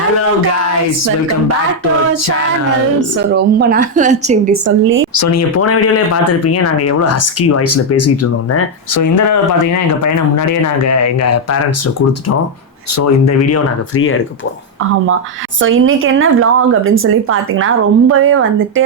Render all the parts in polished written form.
Hello guys, welcome back to our channel. So ரொம்ப நாள் ஆச்சு இப்படி சொல்லி. ஸோ நீங்கள் போன வீடியோலேயே பார்த்துருப்பீங்க நாங்கள் எவ்வளோ ஹஸ்கி வாய்ஸில் பேசிகிட்டு இருந்தோம்னு. ஸோ இந்த தடவை பார்த்தீங்கன்னா எங்கள் பையனை முன்னாடியே நாங்கள் எங்கள் பேரண்ட்ஸ்ட்டு கொடுத்துட்டோம். ஸோ இந்த வீடியோ நாங்கள் ஃப்ரீயாக எடுக்க போகிறோம். ஆமாம். ஸோ இன்னைக்கு என்ன vlog அப்படின்னு சொல்லி பார்த்தீங்கன்னா ரொம்பவே வந்துட்டு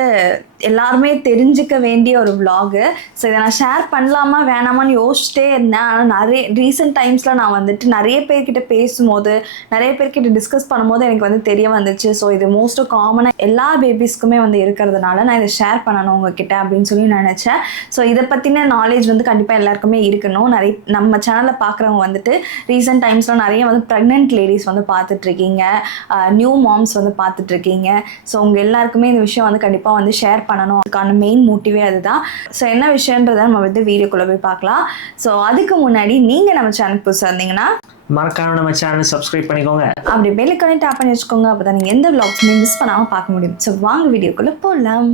எல்லாருமே தெரிஞ்சுக்க வேண்டிய ஒரு vlog. ஸோ இதை நான் ஷேர் பண்ணலாமா வேணாமான்னு யோசிச்சிட்டே இருந்தேன். ஆனால் நிறைய ரீசெண்ட் டைம்ஸில் நான் வந்துட்டு நிறைய பேர்கிட்ட பேசும்போது நிறைய பேர்கிட்ட டிஸ்கஸ் பண்ணும்போது எனக்கு வந்து தெரிய வந்துச்சு. ஸோ இது மோஸ்ட் காமனாக எல்லா பேபிஸ்க்குமே வந்து இருக்கிறதுனால நான் இதை ஷேர் பண்ணணும் உங்ககிட்ட அப்படின்னு சொல்லி நினச்சேன். ஸோ இதை பற்றின நாலேஜ் வந்து கண்டிப்பாக எல்லாருக்குமே இருக்கணும். நிறைய நம்ம சேனலில் பார்க்குறவங்க வந்துட்டு ரீசெண்ட் டைம்ஸில் நிறைய வந்து ப்ரெக்னென்ட் லேடிஸ் வந்து பார்த்துட்ருக்கீங்க, நியூ மாம்ஸ் வந்து பார்த்துட்ருக்கீங்க. ஸோ உங்கள் எல்லாருக்குமே இந்த விஷயம் வந்து கண்டிப்பாக வந்து ஷேர் பண்ணணும். அதுக்கான மெயின் மோட்டிவே அதுதான். ஸோ என்ன விஷயன்றதை நம்ம வந்து வீடியோக்குள்ளே போய் பார்க்கலாம். ஸோ அதுக்கு முன்னாடி நீங்கள் நம்ம சேனல் புதுசாக இருந்தீங்கன்னா மறக்காம நம்ம சேனல் சப்ஸ்கிரைப் பண்ணிக்கோங்க. அப்படி பெல்லைக்கானே டேப் பண்ணி வச்சுக்கோங்க. அப்போ தான் நீங்கள் எந்த விளாக்ஸுமே மிஸ் பண்ணாமல் பார்க்க முடியும். ஸோ வாங்க வீடியோக்குள்ளே போகலாம்.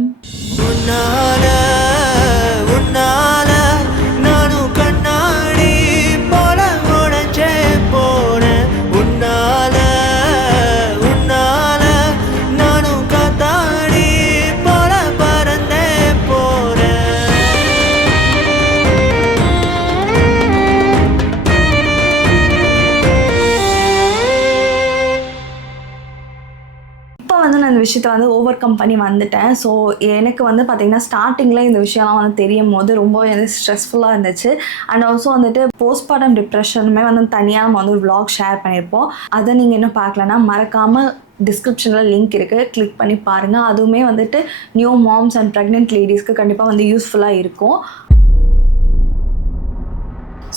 நானும் கண்ணாடி போல உடைஞ்சே போனேன். உன்னால நானும் காத்தாடி போல பறந்தே போறேன். இப்போ வந்து நான் இந்த விஷயத்தை வந்து ஓவர் கம் பண்ணி வந்துட்டேன். ஸோ எனக்கு வந்து பார்த்திங்கன்னா ஸ்டார்டிங்கில் இந்த விஷயம்லாம் வந்து தெரியும் போது ரொம்ப வந்து ஸ்ட்ரெஸ்ஃபுல்லாக இருந்துச்சு. அண்ட் ஆல்சோ வந்துட்டு போஸ்ட்மார்ட்டம் டிப்ரெஷனுமே வந்து தனியாக நம்ம வந்து ஒரு vlog ஷேர் பண்ணியிருப்போம். அதை நீங்கள் இன்னும் பார்க்கலன்னா மறக்காமல் டிஸ்கிரிப்ஷனில் லிங்க் இருக்குது, கிளிக் பண்ணி பாருங்கள். அதுவுமே வந்துட்டு நியூ மாம்ஸ் அண்ட் ப்ரெக்னென்ட் லேடிஸ்க்கு கண்டிப்பாக வந்து யூஸ்ஃபுல்லாக இருக்கும்.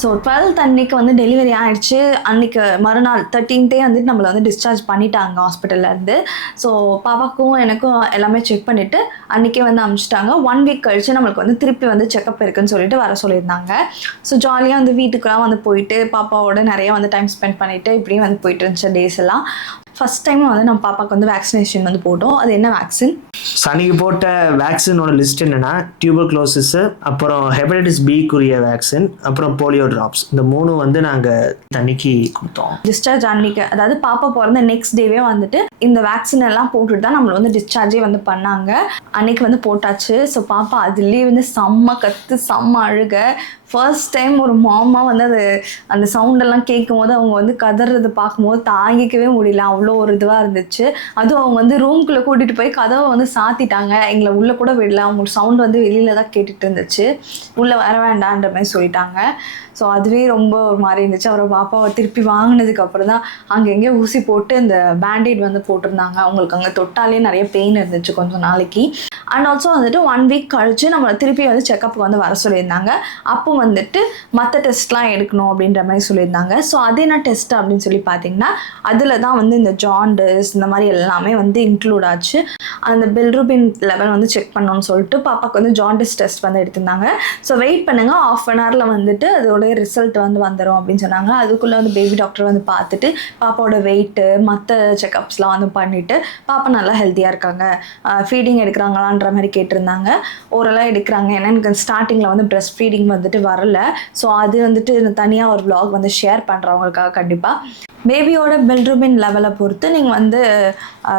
ஸோ 12th அன்னைக்கு வந்து டெலிவரி ஆகிடுச்சு. அன்றைக்கி மறுநாள் 13th வந்துட்டு நம்மளை வந்து டிஸ்சார்ஜ் பண்ணிட்டாங்க ஹாஸ்பிட்டல்லேருந்து. ஸோ பாப்பாக்கும் எனக்கும் எல்லாமே செக் பண்ணிவிட்டு அன்றைக்கே வந்து அனுப்பிச்சிட்டாங்க. 1 வீக் கழிச்சு நம்மளுக்கு வந்து திருப்பி வந்து செக்கப் இருக்குன்னு சொல்லிட்டு வர சொல்லியிருந்தாங்க. ஸோ ஜாலியாக வந்து வீட்டுக்கெலாம் வந்து போயிட்டு பாப்பாவோட நிறைய வந்து டைம் ஸ்பெண்ட் பண்ணிவிட்டு இப்படியே வந்து போயிட்டு இருந்துச்சு டேஸ் எல்லாம். ஃபஸ்ட் டைம் வந்து நம்ம பாப்பாவுக்கு வந்து வேக்சினேஷன் வந்து போட்டோம். அது என்ன வேக்சின்? அன்னைக்கு போட்ட வேக்சினோட லிஸ்ட் என்னன்னா டியூபர்குலோசிஸ், அப்புறம் ஹெப்படைட்டிஸ் பிக்குரிய வேக்சின், அப்புறம் போலியோ ட்ராப்ஸ். இந்த 3 வந்து நாங்கள் தண்ணிக்கு கொடுத்தோம். டிஸ்சார்ஜ் அன்னைக்கு, அதாவது பாப்பா பிறந்த நெக்ஸ்ட் டேவே வந்துட்டு இந்த வேக்சின் எல்லாம் போட்டுட்டு தான் நம்மளை வந்து டிஸ்சார்ஜே வந்து பண்ணாங்க. அன்னைக்கு வந்து போட்டாச்சு. ஸோ பாப்பா அதுலேயே வந்து செம்ம கற்று செம்ம அழுக. ஃபர்ஸ்ட் டைம் ஒரு மாமா வந்து அந்த சவுண்டெல்லாம் கேட்கும் போது அவங்க வந்து கதறது பார்க்கும்போது தாங்கிக்கவே முடியல. அவ்வளோ ஒரு இதுவாக இருந்துச்சு. அதுவும் அவங்க வந்து ரூம்குள்ளே கூட்டிகிட்டு போய் கதவை வந்து சாத்திட்டாங்க. எங்களை உள்ளே கூட விடல. அவங்க சவுண்ட் வந்து வெளியில் தான் கேட்டுட்டு இருந்துச்சு. உள்ளே வர வேண்டான்ற மாதிரி சொல்லிட்டாங்க. ஸோ அதுவே ரொம்ப ஒரு மாதிரி இருந்துச்சு. அப்புறம் பாப்பாவை திருப்பி வாங்கினதுக்கப்புறம் தான் அங்கெங்கே ஊசி போட்டு இந்த பேண்டேட் வந்து போட்டிருந்தாங்க. அவங்களுக்கு அங்கே தொட்டாலே நிறைய பெயின் இருந்துச்சு கொஞ்சம் நாளைக்கு. அண்ட் ஆல்சோ வந்துட்டு 1 வீக் கழிச்சு நம்மளை திருப்பி வந்து செக்கப்புக்கு வந்து வர சொல்லியிருந்தாங்க. அப்போ வந்துட்டு மற்ற டெஸ்ட்லாம் எடுக்கணும் அப்படின்ற மாதிரி சொல்லியிருந்தாங்க. ஸோ அது என்ன டெஸ்ட் அப்படின்னு சொல்லி பார்த்தீங்கன்னா அதில் தான் வந்து இந்த ஜாண்டிஸ் இந்த மாதிரி எல்லாமே வந்து இன்க்ளூட் ஆச்சு. அந்த பில்ரூபின் லெவல் வந்து செக் பண்ணணும்னு சொல்லிட்டு பாப்பாவுக்கு வந்து ஜாண்டிஸ் டெஸ்ட் வந்து எடுத்திருந்தாங்க. ஸோ வெயிட் பண்ணுங்கள், 1/2 an hourல வந்துட்டு அதோட ரிசல்ட் வந்து வந்துடும் அப்படின்னு சொன்னாங்க. அதுக்குள்ளே வந்து பேபி டாக்டர் வந்து பார்த்துட்டு பாப்பாவோட வெயிட்டு மற்ற செக்கப்ஸ்லாம் வந்து பண்ணிவிட்டு பாப்பா நல்லா ஹெல்த்தியாக இருக்காங்க, ஃபீடிங் எடுக்கிறாங்களான்ற மாதிரி கேட்டிருந்தாங்க. ஓரளவு எடுக்கிறாங்க. ஏன்னா எனக்கு ஸ்டார்டிங்கில் வந்து ப்ரெஸ்ட் ஃபீடிங் வந்துட்டு வரல. ஸோ அது வந்துட்டு தனியாக ஒரு vlog வந்து ஷேர் பண்ணுறவங்களுக்காக கண்டிப்பாக. பேபியோட பில்ரூபின் லெவலை பொறுத்து நீங்கள் வந்து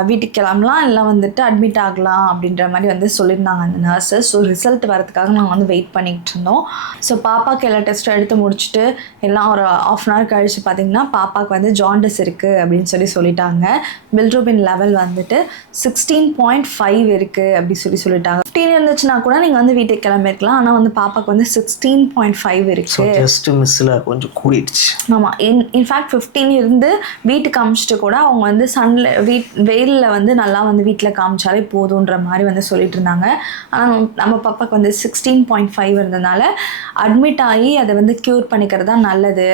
வீட்டுக்கு கிளம்பலாம், இல்லை வந்துட்டு அட்மிட் ஆகலாம் அப்படின்ற மாதிரி வந்து சொல்லியிருந்தாங்க அந்த நர்ஸஸ். ஸோ ரிசல்ட் வரதுக்காக நாங்கள் வந்து வெயிட் பண்ணிக்கிட்டு இருந்தோம். ஸோ பாப்பாவுக்கு எல்லா டெஸ்ட்டும் எடுத்து முடிச்சுட்டு எல்லாம் ஒரு 1/2 an hour கழிச்சு பார்த்தீங்கன்னா பாப்பாவுக்கு வந்து ஜாண்டிஸ் இருக்குது அப்படின்னு சொல்லிட்டாங்க. பில்ரூபின் லெவல் வந்துட்டு 16.5 இருக்குது அப்படி சொல்லிட்டாங்க. 15 இருந்துச்சுன்னா கூட நீங்கள் வந்து வீட்டுக்கு கிளம்பிருக்கலாம். ஆனால் வந்து பாப்பாவுக்கு வந்து 16.5 இருக்குது. ஜஸ்ட் மிஸ்ஸில் கொஞ்சம் கூடிடுச்சு. ஆமாம், இன்ஃபேக்ட் 15 இருந்து வீட்டுக்கு காமிச்சிட்டு கூட அவங்க வந்து வெயிலில் வந்து நல்லா வந்து வீட்டில் காமிச்சாலே போதுன்ற மாதிரி வந்து சொல்லிட்டு இருந்தாங்க. ஆனால் நம்ம பாப்பாவுக்கு வந்து 16.5 இருந்ததுனால அட்மிட் ஆகி அதை வந்து க்யூர் பண்ணிக்கிறது தான் நல்லது.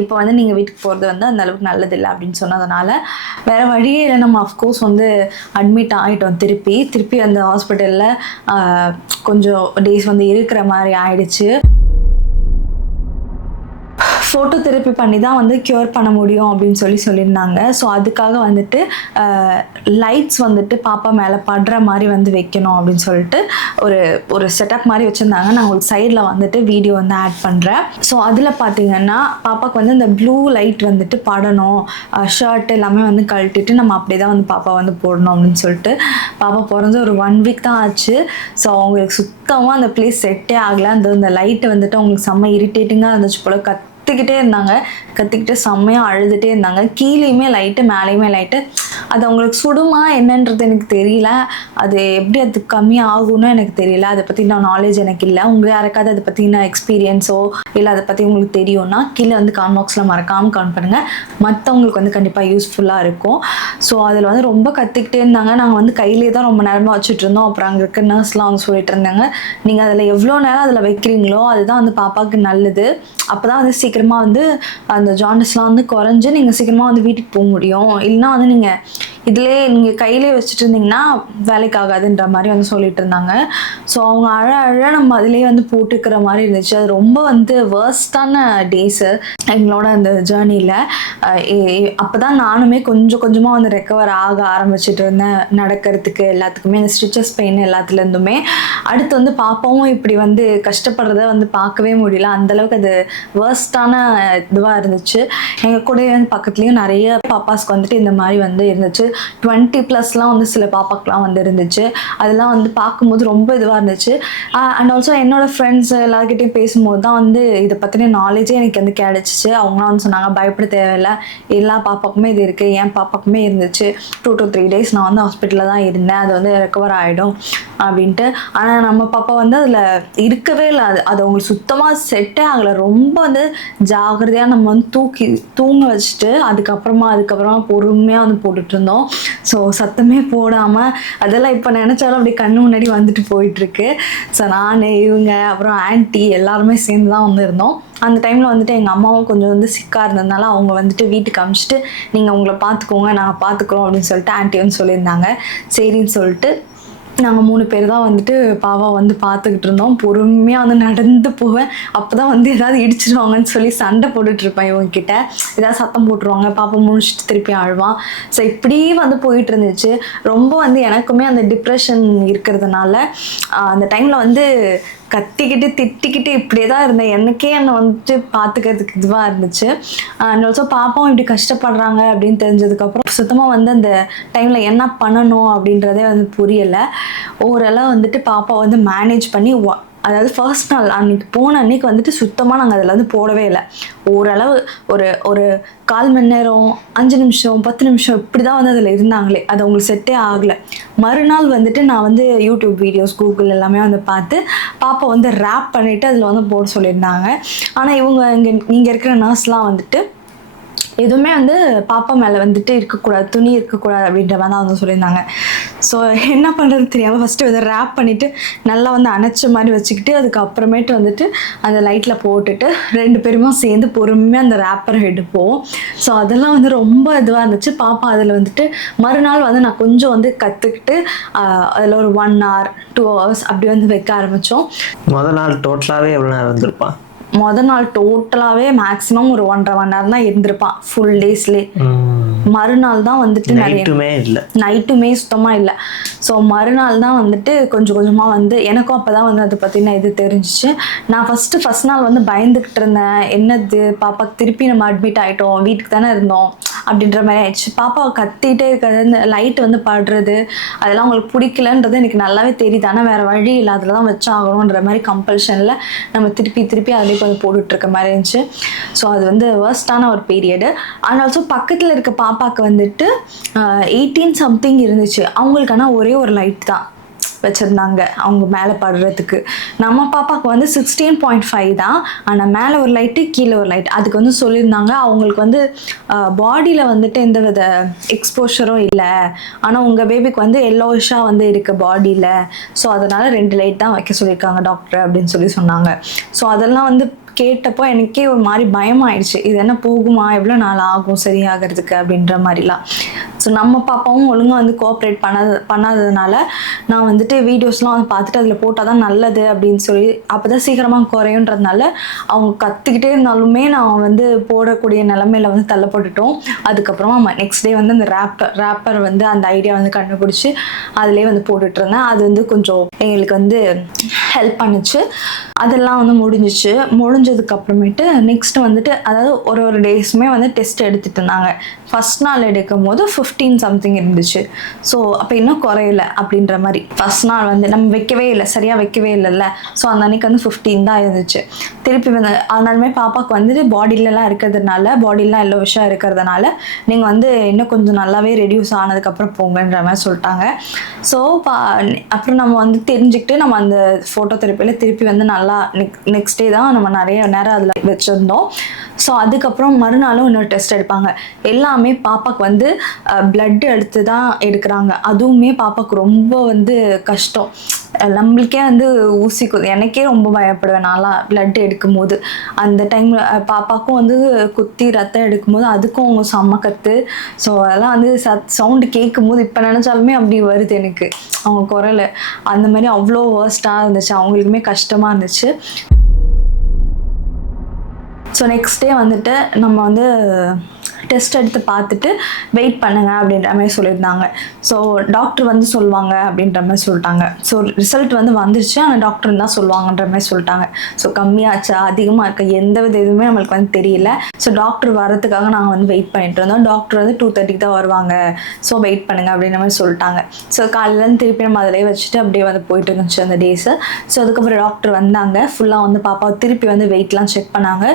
இப்போ வந்து நீங்கள் வீட்டுக்கு போகிறது வந்து அந்த அளவுக்கு நல்லதில்லை அப்படின்னு சொன்னதுனால வேறு வழியே இல்லை. நம்ம அஃப்கோர்ஸ் வந்து அட்மிட் ஆகிட்டோம். திருப்பி அந்த ஹாஸ்பிட்டலில் கொஞ்சம் டேஸ் வந்து இருக்கிற மாதிரி ஆயிடுச்சு. ஃபோட்டோ தெரப்பி பண்ணி தான் வந்து க்யூர் பண்ண முடியும் அப்படின்னு சொல்லியிருந்தாங்க. ஸோ அதுக்காக வந்துட்டு லைட்ஸ் வந்துட்டு பாப்பா மேலே படுற மாதிரி வந்து வைக்கணும் அப்படின்னு சொல்லிட்டு ஒரு செட்டப் மாதிரி வச்சுருந்தாங்க. நான் உங்களுக்கு சைடில் வந்துட்டு வீடியோ வந்து ஆட் பண்ணுறேன். ஸோ அதில் பார்த்தீங்கன்னா பாப்பாவுக்கு வந்து இந்த ப்ளூ லைட் வந்துட்டு படணும், ஷர்ட் எல்லாமே வந்து கழட்டிட்டு நம்ம அப்படியே தான் வந்து பாப்பா வந்து போடணும் அப்படின்னு சொல்லிட்டு பாப்பா பிறந்து ஒரு 1 வீக் தான் ஆச்சு. ஸோ அவங்களுக்கு சுத்தமாக அந்த பிளேஸ் செட்டே ஆகலை. அந்த லைட்டு வந்துட்டு அவங்களுக்கு செம்ம இரிட்டேட்டிங்காக இருந்துச்சு போல். கத்திக்கிட்டே இருந்தாங்க, கத்திக்கிட்டு செம்மையாக அழுதுகிட்டே இருந்தாங்க. கீழேயுமே லைட்டு மேலேயுமே லைட்டு. அது அவங்களுக்கு சுடுமா என்னன்றது எனக்கு தெரியல, அது எப்படி அது கம்மியாகும்னு எனக்கு தெரியல. அதை பற்றி நான் நாலேஜ் எனக்கு இல்லை. உங்கள் யாருக்காவது அதை பற்றின எக்ஸ்பீரியன்ஸோ இல்லை அதை பற்றி உங்களுக்கு தெரியும்னா கீழே வந்து காமெண்ட் பாக்ஸில் மறக்காமல் கமெண்ட் பண்ணுங்கள். மற்றவங்களுக்கு வந்து கண்டிப்பாக யூஸ்ஃபுல்லாக இருக்கும். ஸோ அதில் வந்து ரொம்ப கத்திக்கிட்டே இருந்தாங்க. நாங்கள் வந்து கையிலே தான் ரொம்ப நேரமாக வச்சுட்டு இருந்தோம். அப்புறம் அங்கே இருக்க நர்ஸ்லாம் வந்து சொல்லிட்டு இருந்தாங்க, நீங்கள் அதில் எவ்வளோ நேரம் அதில் வைக்கிறீங்களோ அதுதான் வந்து பாப்பாவுக்கு நல்லது. அப்போ தான் வந்து சீக்கிரமாக வந்து அந்த ஜாண்டிஸ்லாம் வந்து குறைஞ்சி நீங்கள் சீக்கிரமாக வந்து வீட்டுக்கு போக முடியும். இல்லைனா வந்து நீங்கள் இதிலே நீங்கள் கையிலே வச்சுட்டு இருந்தீங்கன்னா வேலைக்கு ஆகாதுன்ற மாதிரி வந்து சொல்லிட்டு இருந்தாங்க. ஸோ அவங்க அழ நம்ம அதிலே வந்து போட்டுக்கிற மாதிரி இருந்துச்சு. அது ரொம்ப வந்து வேர்ஸ்டான டேஸு எங்களோட அந்த ஜேர்னியில். அப்போ தான் நானுமே கொஞ்சம் கொஞ்சமாக வந்து ரெக்கவர் ஆக ஆரம்பிச்சிட்டு இருந்தேன், நடக்கிறதுக்கு எல்லாத்துக்குமே, இந்த ஸ்டிச்சஸ் பெயின் எல்லாத்துலேருந்துமே. அடுத்து வந்து பாப்பாவும் இப்படி வந்து கஷ்டப்படுறத வந்து பார்க்கவே முடியல. அந்தளவுக்கு அது வேர்ஸ்டான இதுவாக இருந்துச்சு. எங்கள் கூட வந்து பக்கத்துலேயும் நிறைய பாப்பாஸ்க்கு வந்துட்டு இந்த மாதிரி வந்து இருந்துச்சு. 20+ வந்து சில பாப்பாக்கெலாம் வந்து இருந்துச்சு. அதெல்லாம் வந்து பார்க்கும்போது ரொம்ப இதுவாக இருந்துச்சு. அண்ட் ஆல்சோ என்னோடய ஃப்ரெண்ட்ஸ் எல்லாருக்கிட்டையும் பேசும்போது தான் வந்து இதை பற்றின நாலேஜே எனக்கு வந்து கிடச்சிச்சு. அவங்களாம் வந்து சொன்னாங்க, பயப்பட தேவையில்லை, எல்லா பாப்பாக்குமே இது இருக்குது, என் பாப்பாக்குமே இருந்துச்சு. 2 to 3 days நான் வந்து ஹாஸ்பிட்டலில் தான் இருந்தேன், அது வந்து ரெக்கவர் ஆகிடும் அப்படின்ட்டு. ஆனால் நம்ம பாப்பா வந்து அதில் இருக்கவே இல்லை. அது அவங்களுக்கு சுத்தமாக செட்டே ஆகலை. ரொம்ப வந்து ஜாகிரதையாக நம்ம வந்து தூங்க வச்சுட்டு அதுக்கப்புறமா பொறுமையாக வந்து போட்டுட்டு இருந்தோம். ஸோ சத்தமே போடாமல் அதெல்லாம் இப்போ நினச்சாலும் அப்படி கண்ணு முன்னாடி வந்துட்டு போயிட்டுருக்கு. ஸோ நான், இவங்க, அப்புறம் ஆன்ட்டி எல்லாருமே சேர்ந்து தான் வந்து இருந்தோம். அந்த டைமில் வந்துட்டு எங்கள் அம்மாவும் கொஞ்சம் வந்து சிக்காக இருந்ததுனால அவங்க வந்துட்டு வீட்டுக்கு அனுப்பிச்சிட்டு நீங்கள் உங்களை பார்த்துக்கோங்க, நாங்கள் பார்த்துக்குறோம் அப்படின்னு சொல்லிட்டு ஆன்ட்டி வந்து சொல்லியிருந்தாங்க. சரின்னு சொல்லிட்டு நாங்கள் 3 பேர் தான் வந்துட்டு பாவா வந்து பார்த்துக்கிட்டு இருந்தோம். பொறுமையாக வந்து நடந்து போவேன். அப்போ தான் வந்து ஏதாவது இடிச்சிடுவாங்கன்னு சொல்லி சண்டை போட்டுட்ருப்பேன் இவங்ககிட்ட. ஏதாவது சத்தம் போட்டுருவாங்க, பாப்பா முடிச்சுட்டு திருப்பி அழுவான். ஸோ இப்படி வந்து போயிட்டு இருந்துச்சு. ரொம்ப வந்து எனக்குமே அந்த டிப்ரெஷன் இருக்கிறதுனால அந்த டைமில் வந்து கத்திக்கிட்டு திட்டிக்கிட்டு இப்படியே தான் இருந்தேன். எனக்கே என்னை வந்துட்டு பார்த்துக்கிறதுக்கு இதுவாக இருந்துச்சு. அண்ட் ஆல்சோ பாப்பாவும் இப்படி கஷ்டப்படுறாங்க அப்படின்னு தெரிஞ்சதுக்கப்புறம் சுத்தமாக வந்து அந்த டைமில் என்ன பண்ணணும் அப்படின்றதே வந்து புரியலை. ஓரளவு வந்துட்டு பாப்பா வந்து மேனேஜ் பண்ணி, அதாவது ஃபர்ஸ்ட் நாள் அன்றைக்கி போன அன்றைக்கி வந்துட்டு சுத்தமாக நாங்கள் அதில் வந்து போடவே இல்லை. ஓரளவு ஒரு 1/4 மணி நேரம், 5 நிமிஷம், 10 நிமிஷம் இப்படி தான் வந்து அதில் இருந்தாங்களே. அது அவங்களுக்கு செட்டே ஆகலை. மறுநாள் வந்துட்டு நான் வந்து யூடியூப் வீடியோஸ், கூகுள் எல்லாமே வந்து பார்த்து பாப்பா வந்து ரேப் பண்ணிவிட்டு அதில் வந்து போட சொல்லியிருந்தாங்க. ஆனால் இங்கே இருக்கிற நர்ஸ்லாம் வந்துட்டு எதுவுமே வந்து பாப்பா மேலே வந்துட்டு இருக்கக்கூடாது, துணி இருக்கக்கூடாது அப்படின்ற மாதிரி தான் வந்து சொல்லியிருந்தாங்க. ஸோ என்ன பண்ணுறதுன்னு தெரியாமல் ஃபஸ்ட்டு வந்து ரேப் பண்ணிவிட்டு நல்லா வந்து அணைச்ச மாதிரி வச்சுக்கிட்டு அதுக்கப்புறமேட்டு வந்துட்டு அந்த லைட்டில் போட்டுட்டு 2 பேருமே சேர்ந்து பொறுமையாக அந்த ரேப்பரை எடுப்போம். ஸோ அதெல்லாம் வந்து ரொம்ப இதுவாக இருந்துச்சு. பாப்பா அதில் வந்துட்டு மறுநாள் வந்து நான் கொஞ்சம் வந்து கற்றுக்கிட்டு அதில் ஒரு 1 hour 2 hours அப்படி வந்து வைக்க ஆரம்பித்தோம். முதல் நாள் டோட்டலாகவே எவ்வளோ நேரம் வந்திருப்பான்? முதல் நாள் டோட்டலாகவே மேக்ஸிமம் ஒரு 1.5 மணி நேரம் தான் இருந்திருப்பான் ஃபுல் டேஸ்லேயே. மறுநாள் தான் வந்துட்டு நைட்டுமே சுத்தமாக இல்லை. ஸோ மறுநாள் தான் வந்துட்டு கொஞ்சம் கொஞ்சமாக வந்து எனக்கும் அப்போ தான் வந்து அதை பற்றின இது தெரிஞ்சிச்சு. நான் ஃபஸ்ட் நாள் வந்து பயந்துக்கிட்டு இருந்தேன், என்னது பாப்பாவுக்கு திருப்பி நம்ம அட்மிட் ஆகிட்டோம், வீட்டுக்கு தானே இருந்தோம் அப்படின்ற மாதிரி ஆயிடுச்சு. பாப்பாவை கத்திகிட்டே இருக்கிறது, இந்த லைட் வந்து படுறது அதெல்லாம் அவங்களுக்கு பிடிக்கலன்றது எனக்கு நல்லாவே தெரியுது. ஆனால் வேறு வழி இல்லை, அதில் தான் வச்சாகணுன்ற மாதிரி கம்பல்ஷனில் நம்ம திருப்பி அதிலே கொஞ்சம் போட்டுட்ருக்க மாதிரி இருந்துச்சு. ஸோ அது வந்து வேர்ஸ்டான ஒரு பீரியடு. அண்ட் ஆல்சோ பக்கத்தில் இருக்க பாப்பாவுக்கு வந்துட்டு 18 something இருந்துச்சு. அவங்களுக்கு ஆனால் ஒரே ஒரு லைட் தான் வச்சுருந்தாங்க அவங்க மேலே படுறதுக்கு. நம்ம பாப்பாவுக்கு வந்து 16.5 தான். ஆனால் மேலே ஒரு லைட்டு, கீழே ஒரு லைட். அதுக்கு வந்து சொல்லியிருந்தாங்க அவங்களுக்கு வந்து பாடியில் வந்துட்டு எந்த வித எக்ஸ்போஷரும் இல்லை, ஆனால் உங்கள் பேபிக்கு வந்து எல்லோயிஷாக வந்து இருக்குது பாடியில். ஸோ அதனால் 2 லைட் தான் வைக்க சொல்லியிருக்காங்க டாக்டர் அப்படின்னு சொல்லி சொன்னாங்க. ஸோ அதெல்லாம் வந்து கேட்டப்போ எனக்கே ஒரு மாதிரி பயமாயிடுச்சு. இது என்ன போகுமா, எவ்வளோ நாள் ஆகும் சரியாகிறதுக்கு அப்படின்ற மாதிரிலாம். ஸோ நம்ம பாப்பாவும் ஒழுங்காக வந்து கோஆப்ரேட் பண்ணாததுனால நான் வந்துட்டு வீடியோஸ்லாம் வந்து பார்த்துட்டு அதில் போட்டால் தான் நல்லது அப்படின்னு சொல்லி அப்போ தான் சீக்கிரமாக குறையுன்றதுனால அவங்க கற்றுக்கிட்டே இருந்தாலுமே நான் வந்து போடக்கூடிய நிலமையில வந்து தள்ளப்பட்டுட்டோம். அதுக்கப்புறமா நெக்ஸ்ட் டே வந்து அந்த ரேப்பர் வந்து அந்த ஐடியா வந்து கண்டுபிடிச்சி அதிலே வந்து போட்டுட்டு இருந்தேன். அது வந்து கொஞ்சம் எங்களுக்கு வந்து ஹெல்ப் பண்ணுச்சு. அதெல்லாம் வந்து முடிஞ்சதுக்கு அப்புறமேட்டு நெக்ஸ்ட் வந்துட்டு அதாவது ஒரு டேஸுமே வந்து டெஸ்ட் எடுத்துட்டு இருந்தாங்க. ஃபர்ஸ்ட் நாள் எடுக்கும் போது 15 சம்திங் இருந்துச்சு. ஸோ அப்போ இன்னும் குறையல அப்படின்ற மாதிரி. ஃபர்ஸ்ட் நாள் வந்து நம்ம சரியாக வைக்கவே இல்லைல்ல. ஸோ அந்த அன்னைக்கு வந்து 15 தான் இருந்துச்சு. திருப்பி வந்து அதனாலுமே பாப்பாவுக்கு வந்துட்டு பாடியிலலாம் பாடிலாம் எல்லோ விஷயம் இருக்கிறதுனால நீங்கள் வந்து இன்னும் கொஞ்சம் நல்லாவே ரெடியூஸ் ஆனதுக்கப்புறம் போங்கன்ற மாதிரி சொல்லிட்டாங்க. ஸோ அப்புறம் நம்ம வந்து தெரிஞ்சுக்கிட்டு நம்ம அந்த ஃபோட்டோ தெரப்பியில் திருப்பி வந்து நல்லா நெக்ஸ்ட் டே தான் நம்ம நிறைய நேரம் அதில் வச்சுருந்தோம். ஸோ அதுக்கப்புறம் மறுநாளும் இன்னொரு டெஸ்ட் எடுப்பாங்க. எல்லாமே பாப்பாவுக்கு வந்து பிளட் எடுத்து தான் எடுக்கிறாங்க. அதுவுமே பாப்பாவுக்கு ரொம்ப வந்து கஷ்டம். நம்மளுக்கே வந்து எனக்கே ரொம்ப பயப்படுவேன் நான்லாம் பிளட் எடுக்கும் போது. அந்த டைமில் பாப்பாவுக்கும் வந்து குத்தி ரத்தம் எடுக்கும்போது அதுக்கும் அவங்க செம்ம கத்து. ஸோ அதெல்லாம் வந்து சவுண்டு கேட்கும் போது இப்போ நினச்சாலுமே அப்படி வருது எனக்கு அவங்க குரல். அந்த மாதிரி அவ்வளோ வேர்ஸ்டாக இருந்துச்சு. அவங்களுக்குமே கஷ்டமாக இருந்துச்சு. ஸோ நெக்ஸ்ட் டே வந்துட்டு நம்ம வந்து டெஸ்ட் எடுத்து பார்த்துட்டு வெயிட் பண்ணுங்க அப்படின்ற மாதிரி சொல்லியிருந்தாங்க. ஸோ டாக்டர் வந்து சொல்லுவாங்க அப்படின்ற மாதிரி சொல்லிட்டாங்க. ஸோ ரிசல்ட் வந்து வந்துருச்சு, ஆனால் டாக்டர் தான் சொல்லுவாங்கன்ற மாதிரி சொல்லிட்டாங்க. ஸோ கம்மியாச்சா அதிகமாக இருக்க எந்த வித இதுவுமே நம்மளுக்கு வந்து தெரியல. ஸோ டாக்டர் வரதுக்காக நாங்கள் வந்து வெயிட் பண்ணிட்டு இருந்தோம். டாக்டர் வந்து 2:30 தான் வருவாங்க. ஸோ வெயிட் பண்ணுங்க அப்படின்ற மாதிரி சொல்லிட்டாங்க. ஸோ காலையிலேருந்து திருப்பி நம்ம அதிலே வச்சுட்டு அப்படியே வந்து போயிட்டு இருந்துச்சு அந்த டேஸு. ஸோ அதுக்கப்புறம் டாக்டர் வந்தாங்க. ஃபுல்லாக வந்து பாப்பாவை திருப்பி வந்து வெயிட்லாம் செக் பண்ணாங்க.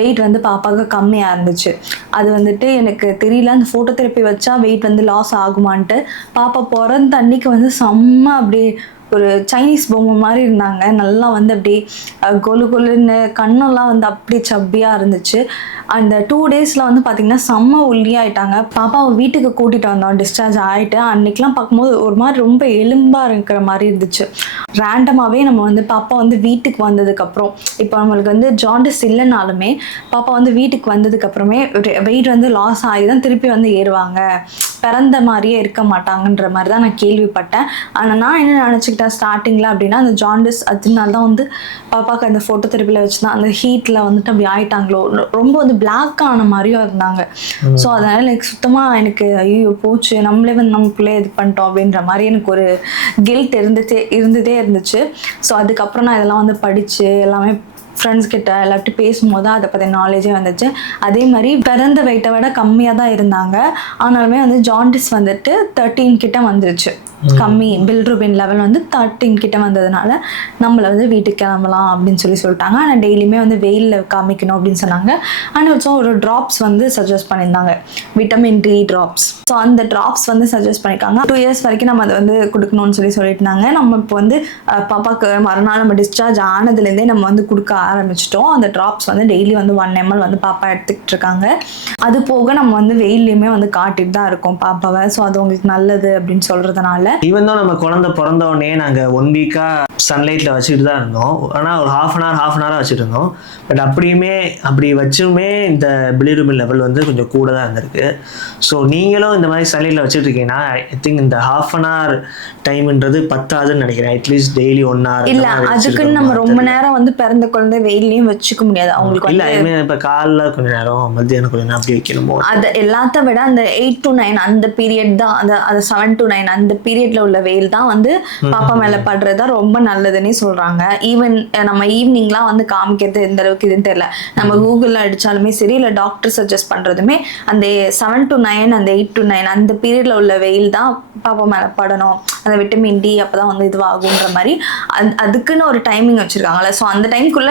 வெயிட் வந்து பாப்பாவுக்கு கம்மியாக இருந்துச்சு. அது வந்துட்டு எனக்கு தெரியல அந்த ஃபோட்டோ தெரப்பி வச்சா வெயிட் வந்து லாஸ் ஆகுமான்ட்டு. பாப்பா பிறந்த அன்னைக்கு வந்து செம்ம அப்படியே ஒரு சைனீஸ் பொம்மை மாதிரி இருந்தாங்க. நல்லா வந்து அப்படியே கொலுன்னு கண்ணெல்லாம் வந்து அப்படியே சப்பியாக இருந்துச்சு. அந்த 2 டேஸில் வந்து பார்த்திங்கன்னா செம்ம ஒல்லியாயிட்டாங்க. பாப்பாவை வீட்டுக்கு கூட்டிகிட்டு வந்தோம் டிஸ்சார்ஜ் ஆகிட்டு. அன்றைக்கெலாம் பார்க்கும்போது ஒரு மாதிரி ரொம்ப எலும்பாக இருக்கிற மாதிரி இருந்துச்சு. ரேண்டமாகவே நம்ம வந்து பாப்பா வந்து வீட்டுக்கு வந்ததுக்கப்புறம் இப்போ நம்மளுக்கு வந்து ஜாண்டிஸ் இல்லைனாலுமே பாப்பா வந்து வீட்டுக்கு வந்ததுக்கப்புறமே வெயிட் வந்து லாஸ் ஆகி தான் திருப்பி வந்து ஏறுவாங்க. பிறந்த மாதிரியே இருக்க மாட்டாங்கன்ற மாதிரி தான் நான் கேள்விப்பட்டேன். ஆனால் நான் என்ன நினச்சிக்கிட்டேன் ஸ்டார்டிங்கில் அப்படின்னா அந்த ஜாண்டிஸ் அதனால தான் வந்து பாப்பாவுக்கு அந்த ஃபோட்டோ தெரப்பியில் வச்சு தான் அந்த ஹீட்டில் வந்துட்டு அப்படி ஆயிட்டாங்களோ, ரொம்ப வந்து பிளாக் ஆன மாதிரியும் இருந்தாங்க. ஸோ அதனால் எனக்கு சுத்தமாக எனக்கு ஐயோ போச்சு நம்மளே வந்து நம்ம பிள்ளை இது பண்ணிட்டோம் அப்படின்ற மாதிரி எனக்கு ஒரு கில்ட் இருந்துகிட்டே இருந்துச்சு. ஸோ அதுக்கப்புறம் நான் இதெல்லாம் வந்து படித்து எல்லாமே ஃப்ரெண்ட்ஸ் கிட்ட எல்லாத்தையும் பேசும்போது அதை பற்றி நாலேஜே வந்துச்சு. அதே மாதிரி பிறந்த வெயிட்டை விட கம்மியாக தான் இருந்தாங்க. ஆனாலுமே வந்து ஜாண்டிஸ் வந்துட்டு 13 கிட்ட வந்துருச்சு. கம்மி பில்ரூபின் லெவல் வந்து 13 கிட்ட வந்ததுனால நம்மளை வந்து வீட்டுக்கு கிளம்பலாம் அப்படின்னு சொல்லிட்டாங்க. ஆனால் டெய்லியுமே வந்து வெயிலில் காமிக்கணும் அப்படின்னு சொன்னாங்க. அண்ட் ஆல்சோ ஒரு ட்ராப்ஸ் வந்து சஜஸ்ட் பண்ணியிருந்தாங்க, விட்டமின் D ட்ராப்ஸ். ஸோ அந்த ட்ராப்ஸ் வந்து சஜஸ்ட் பண்ணியிருக்காங்க. 2 இயர்ஸ் வரைக்கும் நம்ம அதை வந்து கொடுக்கணும்னு சொல்லியிருந்தாங்க. நம்ம இப்போ வந்து பாப்பாவுக்கு மறுநாள் நம்ம டிஸ்சார்ஜ் ஆனதுலேருந்தே நம்ம வந்து கொடுக்க ஆரம்பிச்சிட்டோம். அந்த ட்ராப்ஸ் வந்து டெய்லி வந்து 1 ml வந்து பாப்பா எடுத்துக்கிட்டு இருக்காங்க. அது போக நம்ம வந்து வெயிலையுமே வந்து காட்டிட்டு தான் இருக்கோம் பாப்பாவை. ஸோ அது உங்களுக்கு நல்லது அப்படின்னு சொல்கிறதுனால ஈவன் தான் நம்ம குழந்தை பிறந்த உடனே நாங்கள் 1 வீக்காக சன்லைட்டில் வச்சுட்டு தான் இருந்தோம். ஆனால் ஒரு ஹாஃப் அன் ஹவர் வச்சுட்டு இருந்தோம். பட் அப்படி வச்சுமே இந்த பிலிரூபின் லெவல் வந்து கொஞ்சம் கூட தான் இருந்திருக்கு. ஸோ நீங்களும் இந்த மாதிரி சன்லைட்டில் வச்சுட்டு இருக்கீங்கன்னா ஐ திங்க் இந்த ஹாஃப் அன் ஹவர் டைம்ன்றது பத்தாதுன்னு நினைக்கிறேன். அட்லீஸ்ட் டெய்லி 1 hour இல்ல, அதுக்குன்னு நம்ம ரொம்ப நேரம் வந்து பிறந்த குழந்தை வெயிலையும் வச்சுக்க முடியாது. அவங்களுக்கு இல்ல ஐ மீன் இப்போ காலைல கொஞ்ச நேரம் மத்தியானம் கொஞ்ச நேரம் அப்படி வைக்கணுமோ. அது எல்லாத்த விட அந்த 8 to 9 அந்த பீரியட் தான், அந்த 7 to 9 அந்த பீரியட்ல உள்ள வெயில் தான் வந்து பாப்பா மேல படுறதா ரொம்ப நல்லதுன்னு சொல்றாங்க. ஈவன் நம்ம ஈவினிங்லாம் வந்து காமிக்கிறது எந்த அளவுக்கு இதுன்னு தெரியல. நம்ம கூகுள்ல அடிச்சாலுமே சரி, இல்ல டாக்டர் சஜஸ்ட் பண்றதுமே அந்த 7 to 9 அந்த 8 to 9 அந்த பீரியட்ல உள்ள வெயில் தான் பாப்பா மேல படணும். அந்த விட்டமின் D அப்பதான் வந்து இதுவாகுன்ற மாதிரி அதுக்குன்னு ஒரு டைமிங் வச்சிருக்காங்கல்ல. ஸோ அந்த டைம்குள்ள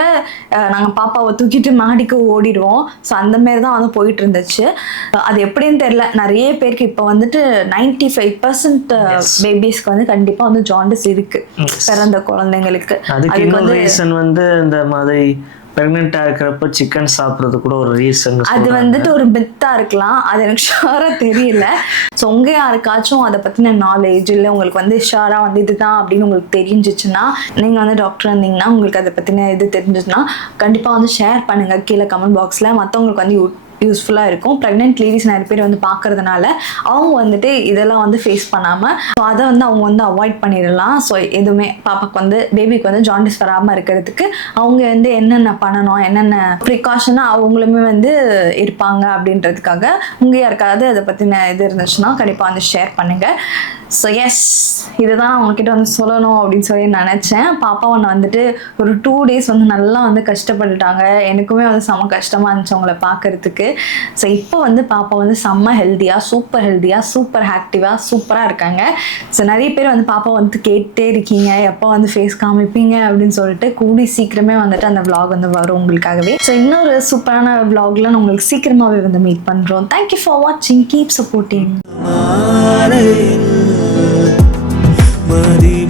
நாங்கள் பாப்பாவை தூக்கிட்டு மாடிக்கு ஓடிடுவோம். ஸோ அந்த மாரி தான் வந்து போயிட்டு இருந்துச்சு. அது எப்படின்னு தெரியல. நிறைய பேருக்கு இப்போ வந்துட்டு 95% பேபிஸ்க்கு வந்து கண்டிப்பா வந்து ஜாண்டிஸ் இருக்கு பிறந்த குழந்தைங்களுக்கு. அதுக்கு வந்து ரீசன் வந்து இந்த மாதிரி பிரெக்னெண்டா இருக்கிறப்ப சிக்கன் சாப்பிட்றது கூட ஒரு ரீசன். அது வந்துட்டு ஒரு மித்தா இருக்கலாம், அது எனக்கு ஷுவரா தெரியல. ஸோ உங்க யாருக்காச்சும் அதை பத்தின நாலேஜ் இல்லை உங்களுக்கு வந்து ஷுவரா வந்து இதுதான் அப்படின்னு உங்களுக்கு தெரிஞ்சிச்சுன்னா, நீங்க வந்து டாக்டர் இருந்தீங்கன்னா உங்களுக்கு அதை பத்தின இது தெரிஞ்சிச்சுன்னா கண்டிப்பா வந்து ஷேர் பண்ணுங்க கீழே கமெண்ட் பாக்ஸ்ல. மற்றவங்களுக்கு வந்து யூஸ்ஃபுல்லாக இருக்கும். ப்ரெக்னென்ட் லேடிஸ் நிறைய பேர் வந்து பார்க்கறதுனால அவங்க வந்துட்டு இதெல்லாம் வந்து ஃபேஸ் பண்ணாமல் ஸோ அதை வந்து அவங்க வந்து அவாய்ட் பண்ணிடலாம். ஸோ எதுவுமே பாப்பாக்கு வந்து பேபிக்கு வந்து ஜாண்டிஸ் வராமல் இருக்கிறதுக்கு அவங்க வந்து என்னென்ன பண்ணணும், என்னென்ன ப்ரிகாஷனாக அவங்களுமே வந்து இருப்பாங்க அப்படின்றதுக்காக உங்கள் யாருக்காவது அதை பற்றின இது இருந்துச்சுன்னா கண்டிப்பாக வந்து ஷேர் பண்ணுங்கள். ஸோ எஸ், இதுதான் அவங்கக்கிட்ட வந்து சொல்லணும் அப்படின்னு சொல்லி நினச்சேன். பாப்பா ஒன்று வந்துட்டு ஒரு 2 days வந்து நல்லா வந்து கஷ்டப்பட்டுட்டாங்க. எனக்குமே வந்து செம்ம கஷ்டமாக இருந்துச்சு அவங்கள பார்க்கறதுக்கு. ஸோ இப்போ வந்து பாப்பா வந்து செம்ம ஹெல்த்தியாக, சூப்பர் ஆக்டிவாக, சூப்பராக இருக்காங்க. ஸோ நிறைய பேர் வந்து பாப்பா வந்து கேட்டே இருக்கீங்க எப்போ வந்து ஃபேஸ் காமிப்பீங்க அப்படின்னு சொல்லிட்டு. கூடி சீக்கிரமே வந்துட்டு அந்த vlog வந்து வரும் உங்களுக்காகவே. ஸோ இன்னொரு சூப்பரான vlogல நான் உங்களுக்கு சீக்கிரமாகவே வந்து மீட் பண்ணுறோம். தேங்க்யூ ஃபார் வாட்சிங், கீப் சப்போர்ட்டிங். மதி